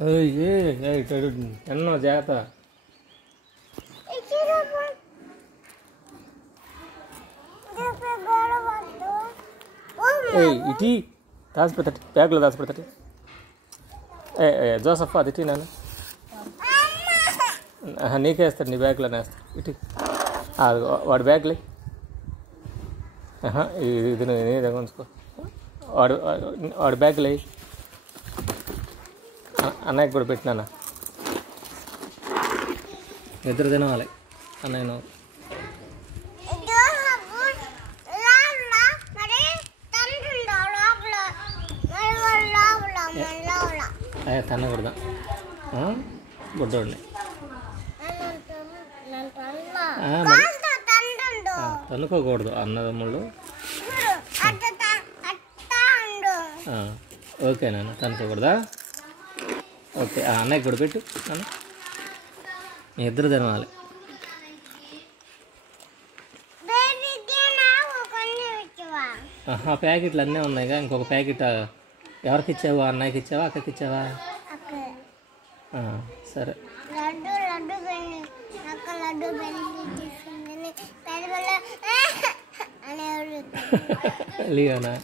ఎన్నో జాగ్రత్త. ఇటీ దాచిపెడతాటి, బ్యాగ్లో దాచిపెడతాటి. జోసఫ్ అది ఇటీ నాన్న, నీకే వేస్తాడు, నీ బ్యాగ్లోనే వేస్తాడు. ఇటీ వాడి బ్యాగ్లే, ఇది నీదే ఉంచుకో. వాడి బ్యాగ్లే అన్నయ్యకి కూడా పెట్టినా. ఇద్దరు తినాలి అన్నయ్య. తనకూడదా గుడ్డోడిని తనుకోకూడదు అన్నదమ్ముళ్ళు. ఓకే నాన్న, తనుకోకూడదా? ఓకే, అన్నయ్యకి కూడా పెట్టు నాన్న, మీ ఇద్దరు తినాలి. ప్యాకెట్లు అన్నీ ఉన్నాయిగా, ఇంకొక ప్యాకెట్ ఎవరికి ఇచ్చావు? అన్నయ్యకి ఇచ్చావా, అక్కకి ఇచ్చావా? సరే. లియోనా?